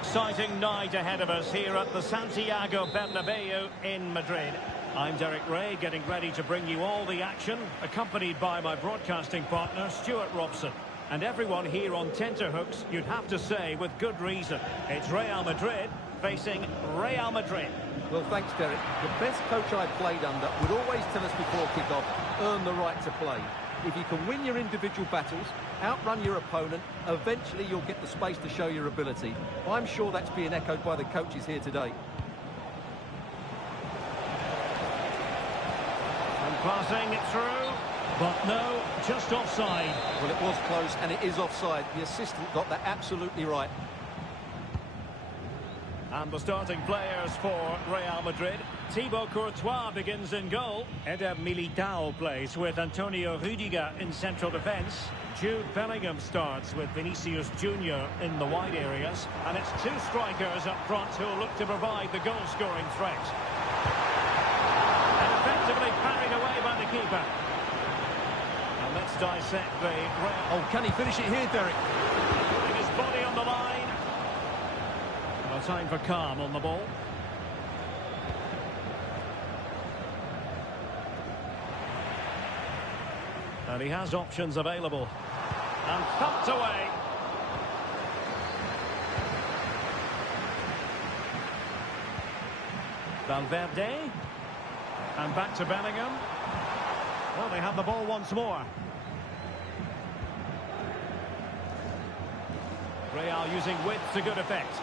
exciting night ahead of us here at the Santiago Bernabeu in Madrid. I'm Derek Ray, getting ready to bring you all the action, accompanied by my broadcasting partner, Stuart Robson. And everyone here on tenterhooks, you'd have to say, with good reason. It's Real Madrid facing Real Madrid. Well, thanks, Derek. The best coach I played under would always tell us before kick-off, earn the right to play. If you can win your individual battles, outrun your opponent, eventually you'll get the space to show your ability. I'm sure that's being echoed by the coaches here today. And passing it through, but no, just offside. Well, it was close, and it is offside. The assistant got that absolutely right. And the starting players for Real Madrid. Thibaut Courtois begins in goal. Eder Militao plays with Antonio Rüdiger in central defence. Jude Bellingham starts with Vinicius Junior in the wide areas. And it's two strikers up front who'll look to provide the goal-scoring threat. And effectively parried away by the keeper. And let's dissect the Real... Oh, can he finish it here, Derek? Putting his body on the line. No time for calm on the ball. And he has options available. And thumped away. Valverde. And back to Bellingham. Well, they have the ball once more. Real using width to good effect.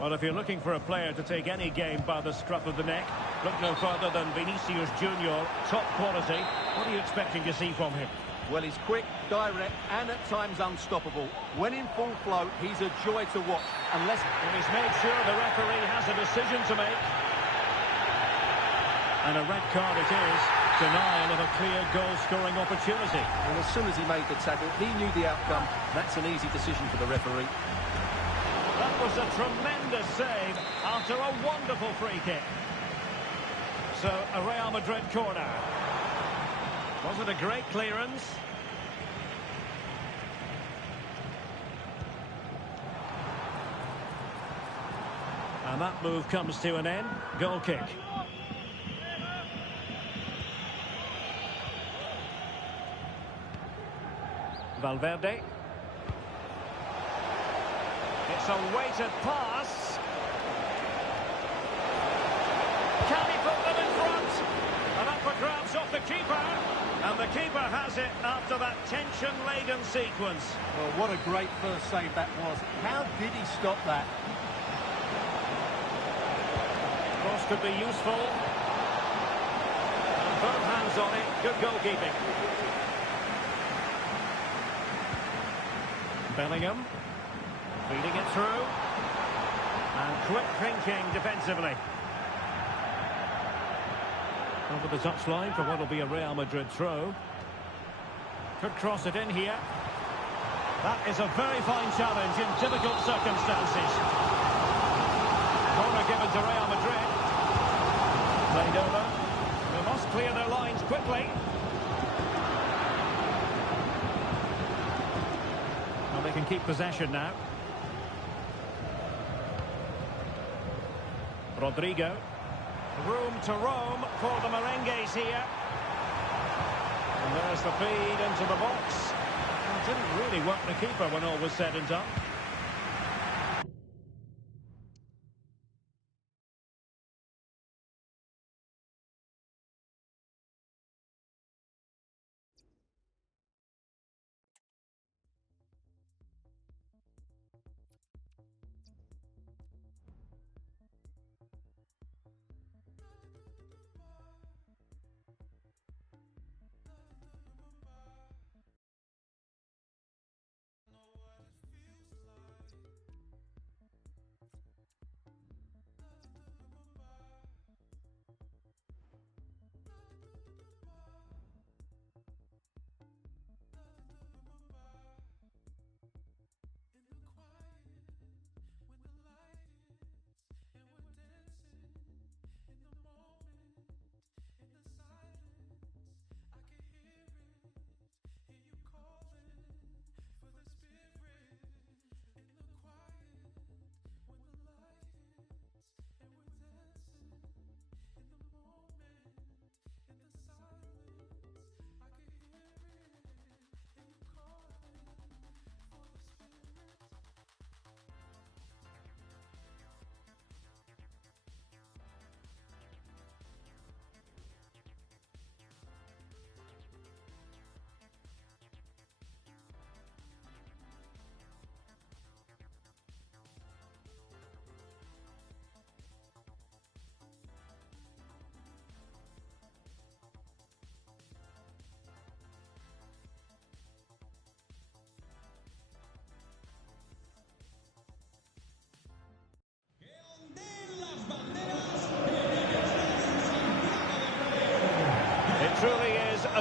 Well, if you're looking for a player to take any game by the scruff of the neck, look no further than Vinicius Junior, top quality. What are you expecting to see from him? Well, he's quick, direct, and at times unstoppable. When in full flow, he's a joy to watch. Unless... And he's made sure the referee has a decision to make. And a red card it is. Denial of a clear goal-scoring opportunity. And as soon as he made the tackle, he knew the outcome. That's an easy decision for the referee. That was a tremendous save after a wonderful free kick. So, a Real Madrid corner. Was it a great clearance? And that move comes to an end. Goal kick. Valverde. It's a weighted pass. Can he put them in front? And up for grabs off the keeper. And the keeper has it after that tension-laden sequence. Well, what a great first save that was. How did he stop that? Cross could be useful. And both hands on it. Good goalkeeping. Bellingham. Feeding it through. And quick thinking defensively. Over the touchline for what will be a Real Madrid throw. Could cross it in here. That is a very fine challenge in difficult circumstances. Corner given to Real Madrid. Played over. They must clear their lines quickly. Well, they can keep possession now. Rodrigo. Room to roam for the Merengues here. And there's the feed into the box. Well, didn't really work the keeper when all was said and done.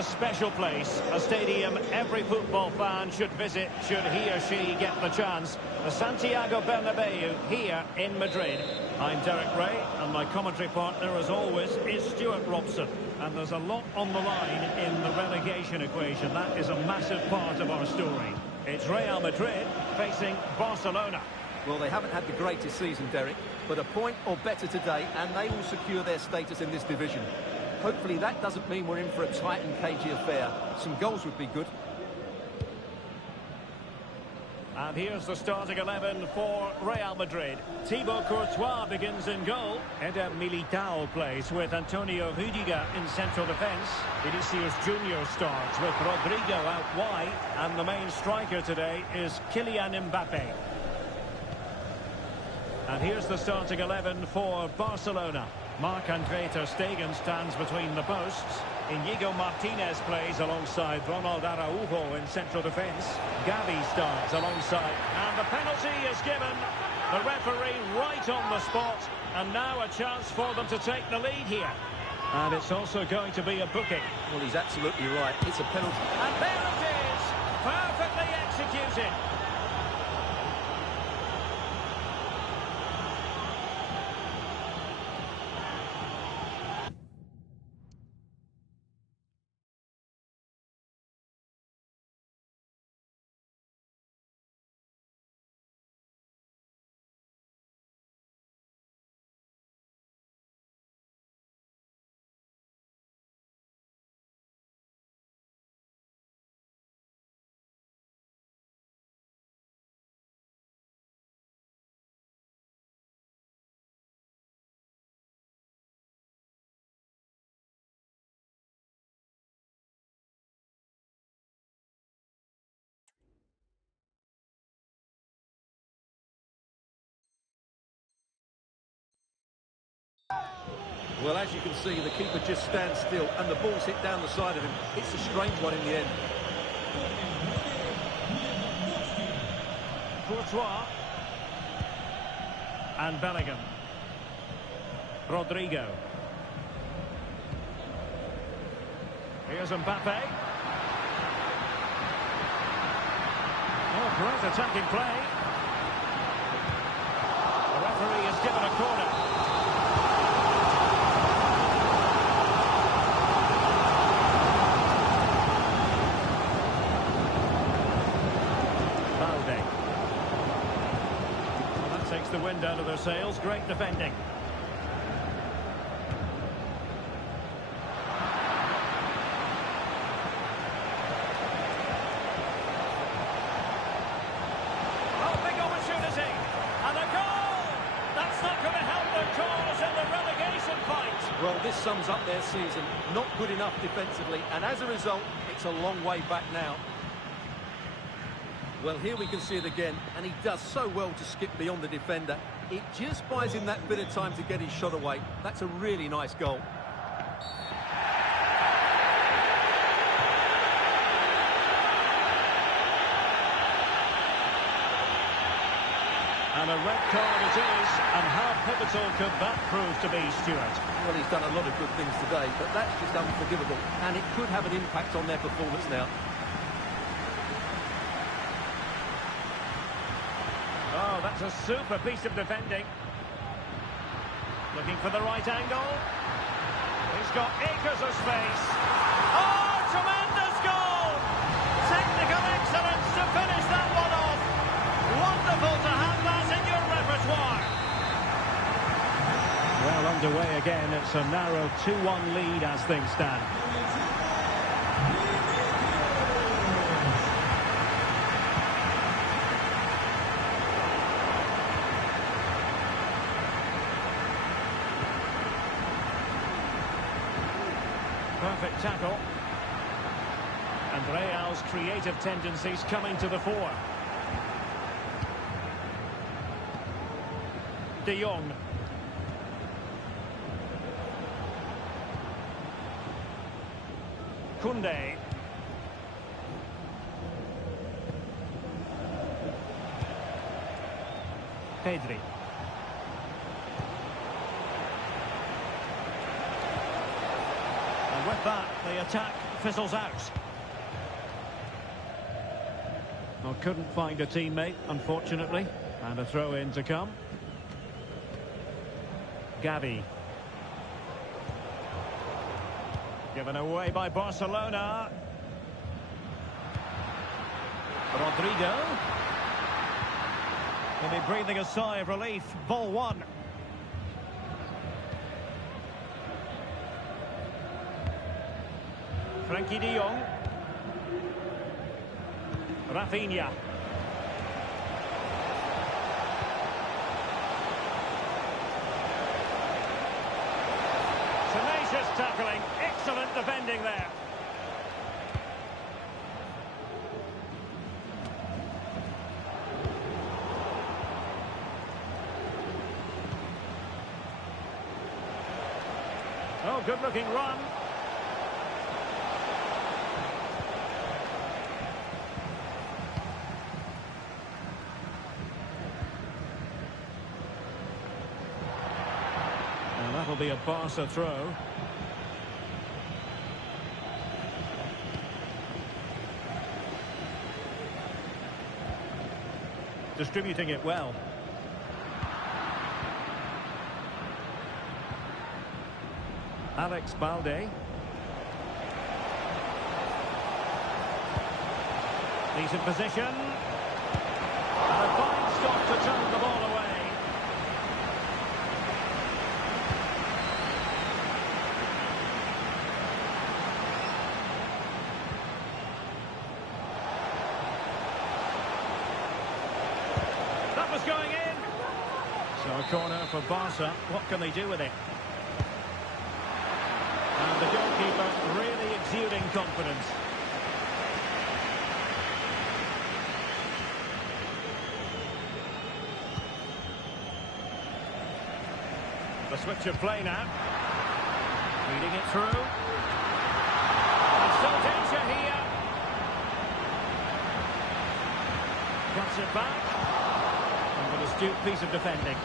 a special place, a stadium every football fan should visit should he or she get the chance. The Santiago Bernabeu here in Madrid. I'm Derek Ray, and my commentary partner, as always, is Stuart Robson. And there's a lot on the line in the relegation equation. That is a massive part of our story. It's Real Madrid facing Barcelona. Well, they haven't had the greatest season, Derek, but a point or better today, and they will secure their status in this division. Hopefully that doesn't mean we're in for a tight and cagey affair. Some goals would be good. And here's the starting 11 for Real Madrid. Thibaut Courtois begins in goal. Eder Militao plays with Antonio Rüdiger in central defence. Vinicius Junior starts with Rodrigo out wide. And the main striker today is Kylian Mbappe. And here's the starting 11 for Barcelona. Marc-Andre ter Stegen stands between the posts. Inigo Martinez plays alongside Ronald Araujo in central defence. Gavi starts alongside. And the penalty is given. The referee right on the spot. And now a chance for them to take the lead here. And it's also going to be a booking. Well, he's absolutely right. It's a penalty. And there it is. Perfectly executed. Well, as you can see, the keeper just stands still and the ball's hit down the side of him. It's a strange one in the end. Courtois. And Bellingham. Rodrigo. Here's Mbappe. Oh, great attacking play. The referee has given a corner. Takes the wind out of their sails. Great defending. Oh, big opportunity. And a goal! That's not going to help their cause in the relegation fight. Well, this sums up their season. Not good enough defensively, and as a result, it's a long way back now. Well, here we can see it again, and he does so well to skip beyond the defender. It just buys him that bit of time to get his shot away. That's a really nice goal. And a red card it is, and how pivotal could that prove to be, Stuart? Well, he's done a lot of good things today, but that's just unforgivable, and it could have an impact on their performance now. Oh, that's a super piece of defending. Looking for the right angle. He's got acres of space. Oh, tremendous goal! Technical excellence to finish that one off. Wonderful to have that in your repertoire. Well, underway again. It's a narrow 2-1 lead as things stand. Perfect tackle. And Real's creative tendencies coming to the fore. De Jong. Koundé. Pedri. And with that, the attack fizzles out. Well, couldn't find a teammate, unfortunately. And a throw-in to come. Gavi. Given away by Barcelona. Rodrigo. Will be breathing a sigh of relief. Ball one. Frankie de Jong. Rafinha. Tenacious tackling. Excellent defending there. Oh, good-looking run. And that'll be a Barca throw. Distributing it well. Alex Balde. Decent position. And a fine stop to turn the ball away. That was going in. So a corner for Barca. What can they do with it? And the goalkeeper really exuding confidence. The switch of play now. Feeding it through. And still danger here. Cuts it back. And an astute piece of defending.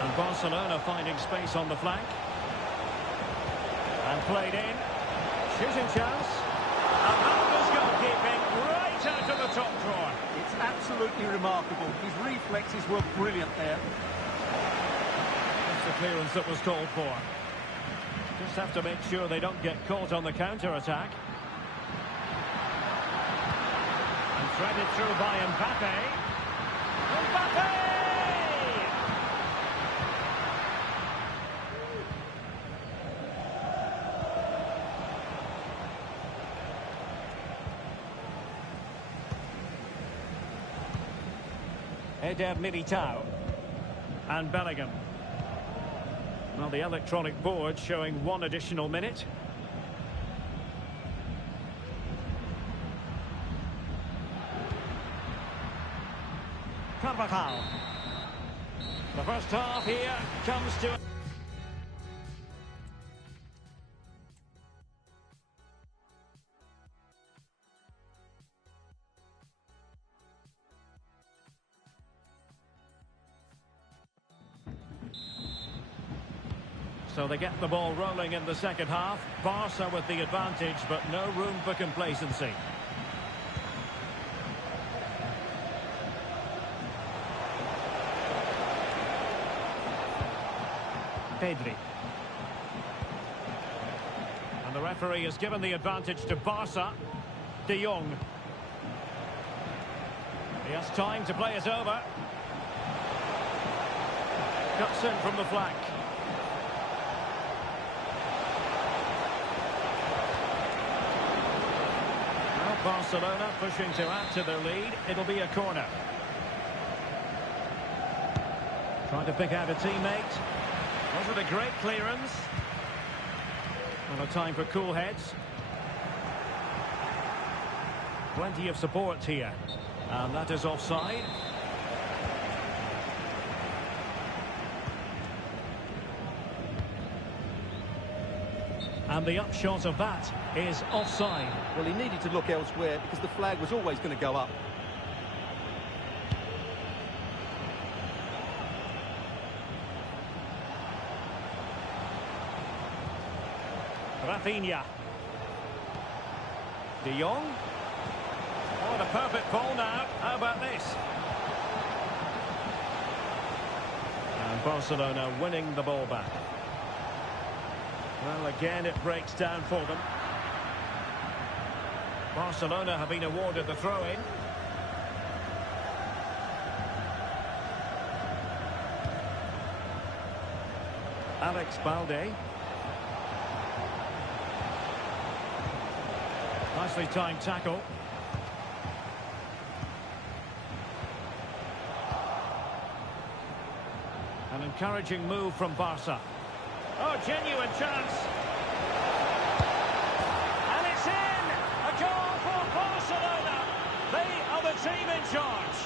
And Barcelona finding space on the flank. And played in. Shooting chance. And Alva's goalkeeping right out of the top drawer. It's absolutely remarkable. His reflexes were brilliant there. That's the clearance that was called for. Just have to make sure they don't get caught on the counter-attack. And threaded through by Mbappe. Mbappe! Eder Militao and Bellingham. Well, the electronic board showing one additional minute. Carvajal. The first half here comes to... So they get the ball rolling in the second half. Barca with the advantage, but no room for complacency. Pedri. And the referee has given the advantage to Barca. De Jong. He has time to play it over. Cuts in from the flank. Barcelona pushing to add to their lead. It'll be a corner. Trying to pick out a teammate. Was it a great clearance? Well, a time for cool heads. Plenty of support here. And that is offside. And the upshot of that is offside. Well, he needed to look elsewhere because the flag was always going to go up. Rafinha. De Jong. Oh, the perfect ball now. How about this? And Barcelona winning the ball back. Well, again, it breaks down for them. Barcelona have been awarded the throw-in. Alex Balde. Nicely timed tackle. An encouraging move from Barca. Oh, genuine chance. And it's in! A goal for Barcelona. They are the team in charge.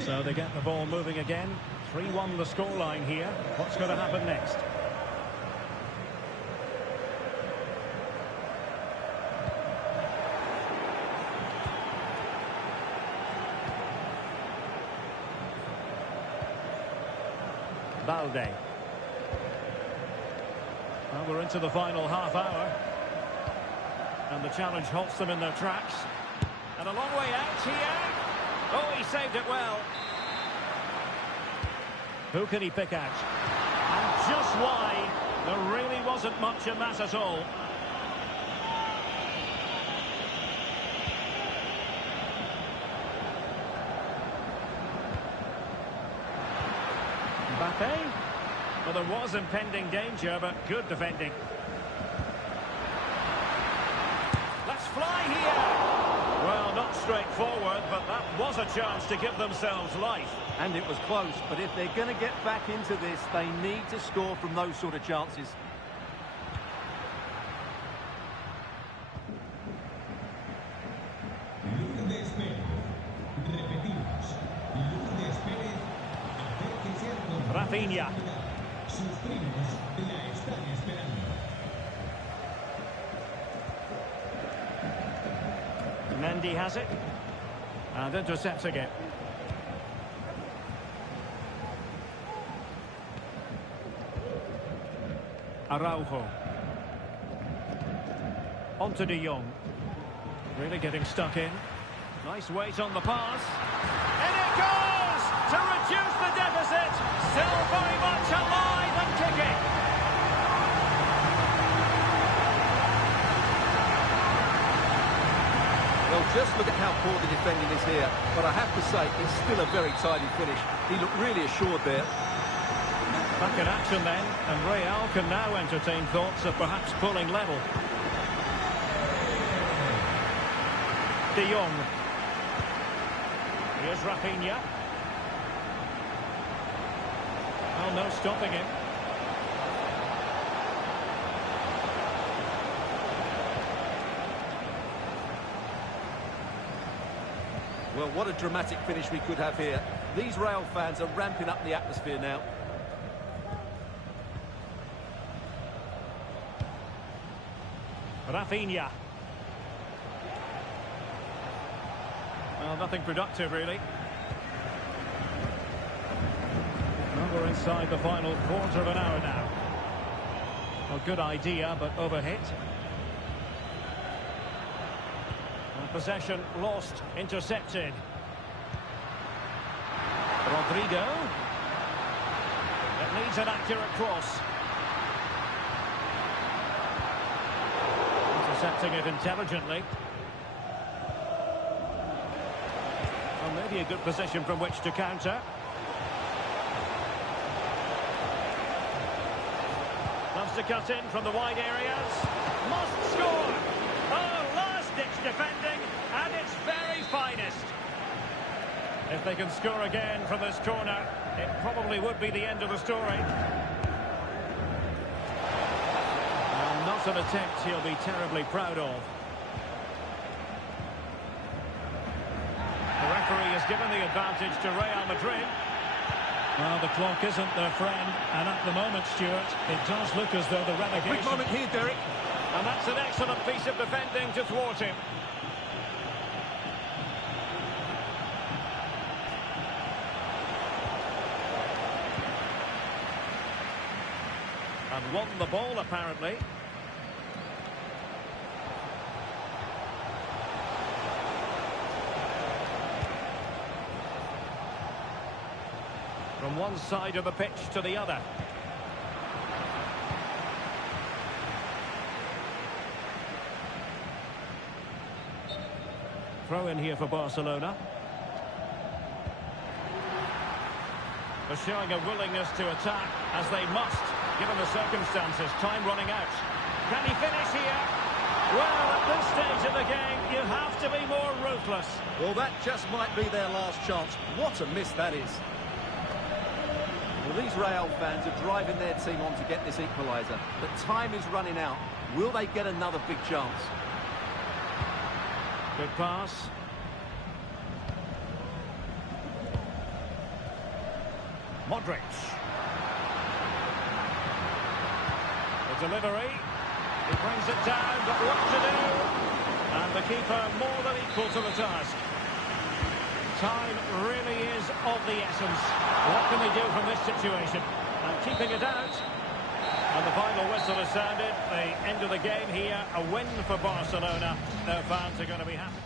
So they get the ball moving again. 3-1 the scoreline here. What's going to happen next? Balde. Well, we're into the final half hour. And the challenge halts them in their tracks. And a long way out here. Oh, he saved it well. Who can he pick out? And just wide. There really wasn't much in that at all. Mbappe. Well, there was impending danger, but good defending. Let's fly here. Well, not straightforward, but that was a chance to give themselves life. And it was close, but if they're going to get back into this, they need to score from those sort of chances. Rafinha. Mendy has it. And intercepts again. Araujo. On to De Jong. Really getting stuck in. Nice weight on the pass. And it goes! To reduce the deficit. Still very much alive and kicking. Well, just look at how poor the defending is here. But I have to say, it's still a very tidy finish. He looked really assured there. Back in action then, and Real can now entertain thoughts of perhaps pulling level. De Jong. Here's Rafinha. Well, no stopping him. Well, what a dramatic finish we could have here. These Real fans are ramping up the atmosphere now. Rafinha. Well, nothing productive, really. Well, we're inside the final quarter of an hour now. A good idea, but overhit. And possession lost, intercepted. Rodrigo. It needs an accurate cross. Intercepting it intelligently. Well, maybe a good position from which to counter. Loves to cut in from the wide areas. Must score! Oh, last-ditch defending, and its very finest. If they can score again from this corner, it probably would be the end of the story. Well, not an attempt he'll be terribly proud of. The referee has given the advantage to Real Madrid. Well, the clock isn't their friend, and at the moment, Stuart, it does look as though the relegation... Quick moment here, Derek. And that's an excellent piece of defending to thwart him. have won the ball, apparently. From one side of the pitch to the other. Throw in here for Barcelona. They're showing a willingness to attack, as they must, given the circumstances. Time running out. Can he finish here? Well, at this stage of the game, you have to be more ruthless. Well, that just might be their last chance. What a miss that is. Well, these Real fans are driving their team on to get this equaliser. But time is running out. Will they get another big chance? Good pass. Modric. The delivery. He brings it down, but what to do? And the keeper more than equal to the task. Time really is of the essence. What can they do from this situation? And keeping it out. And the final whistle is sounded. The end of the game here. A win for Barcelona. Their fans are going to be happy.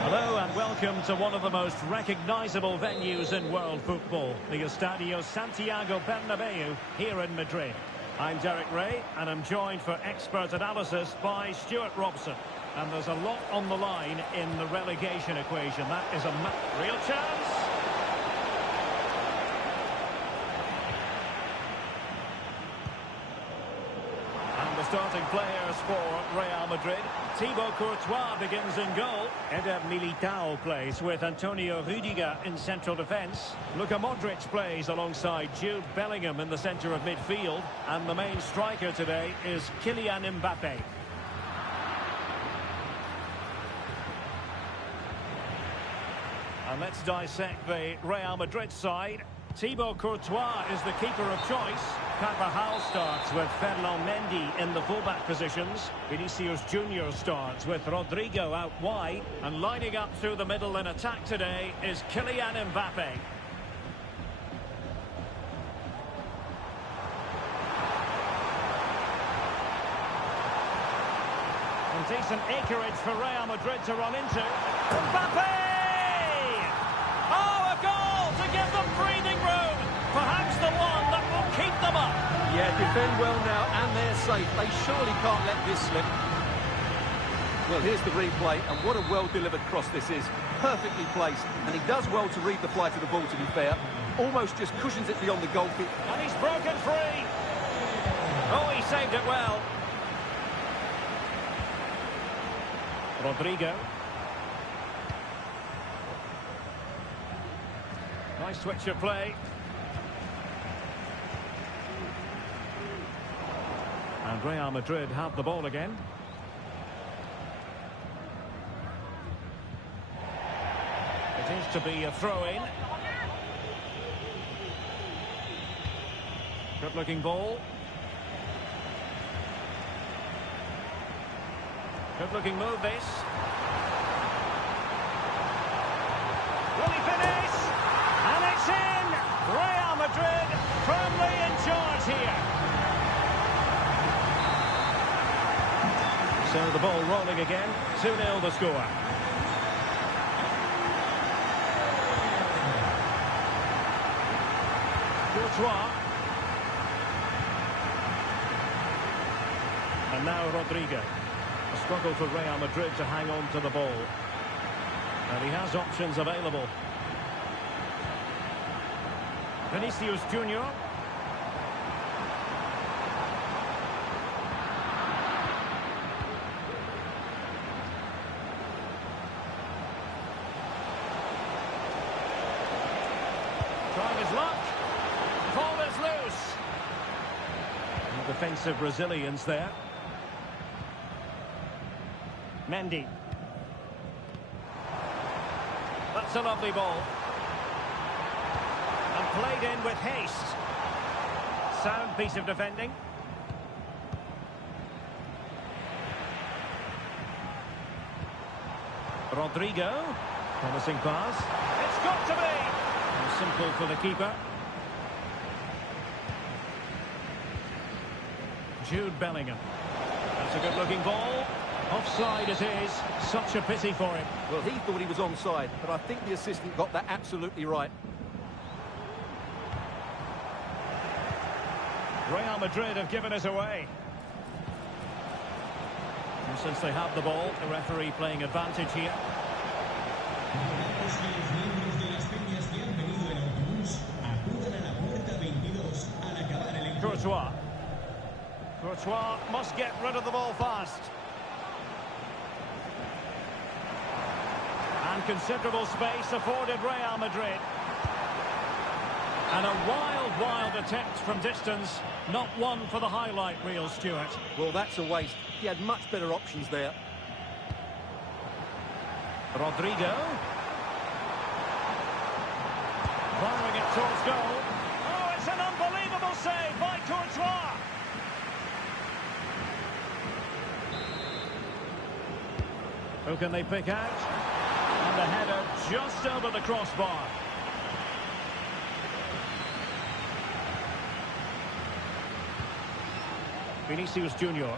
Hello and welcome to one of the most recognisable venues in world football, the Estadio Santiago Bernabeu here in Madrid. I'm Derek Ray and I'm joined for expert analysis by Stuart Robson. And there's a lot on the line in the relegation equation. That is a real chance. Starting players for Real Madrid. Thibaut Courtois begins in goal. Eder Militao plays with Antonio Rüdiger in central defence. Luka Modric plays alongside Jude Bellingham in the centre of midfield. And the main striker today is Kylian Mbappe. And let's dissect the Real Madrid side. Thibaut Courtois is the keeper of choice. Carvajal starts with Ferland Mendy in the fullback positions. Vinicius Junior starts with Rodrigo out wide. And lining up through the middle in attack today is Kylian Mbappe. And decent acreage for Real Madrid to run into. Mbappe! Oh, a goal to give them breathing room. Perhaps the one that will keep them up. Yeah, defend well now, and they're safe. They surely can't let this slip. Well, here's the replay, and what a well-delivered cross this is. Perfectly placed, and he does well to read the flight of the ball, to be fair. Almost just cushions it beyond the goal kick. And he's broken free. Oh, he saved it well. Rodrigo. Nice switch of play. And Real Madrid have the ball again. It is to be a throw-in. Good-looking ball. Good-looking move, this. Will he finish? And it's in! Real Madrid So the ball rolling again. 2-0 the score. Courtois. And now Rodrigo. A struggle for Real Madrid to hang on to the ball. And he has options available. Vinicius Junior. Trying his luck. Ball is loose. And defensive resilience there. Mendy. That's a lovely ball. And played in with haste. Sound piece of defending. Rodrigo. Promising pass. It's got to be. Simple for the keeper. Jude Bellingham. That's a good-looking ball. Offside it is. Such a pity for him. Well, he thought he was onside, but I think the assistant got that absolutely right. Real Madrid have given us away. And since they have the ball, the referee playing advantage here. Courtois. Courtois must get rid of the ball fast. And considerable space afforded Real Madrid. And a wild attempt from distance. Not one for the highlight reel, Stuart. Well, that's a waste. He had much better options there. Rodrigo. Firing it towards goal. Oh, it's an unbelievable save by Courtois. Who can they pick out? And the header just over the crossbar. Vinicius Junior.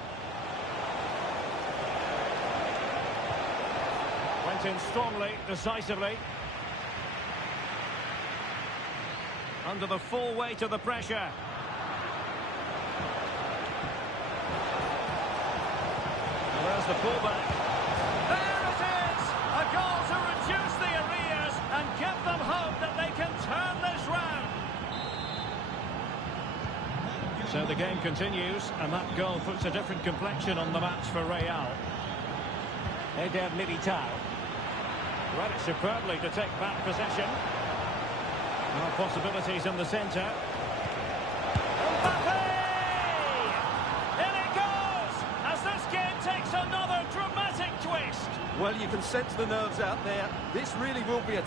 Went in strongly, decisively. Under the full weight of the pressure. And there's the pullback. There it is! A goal to reduce the arrears and give them hope that they can turn this round. So the game continues, and that goal puts a different complexion on the match for Real. Eder Militao. Read it superbly to take back possession. More possibilities in the centre. Mbappe! In it goes! As this game takes another dramatic twist. Well, you can sense the nerves out there. This really will be a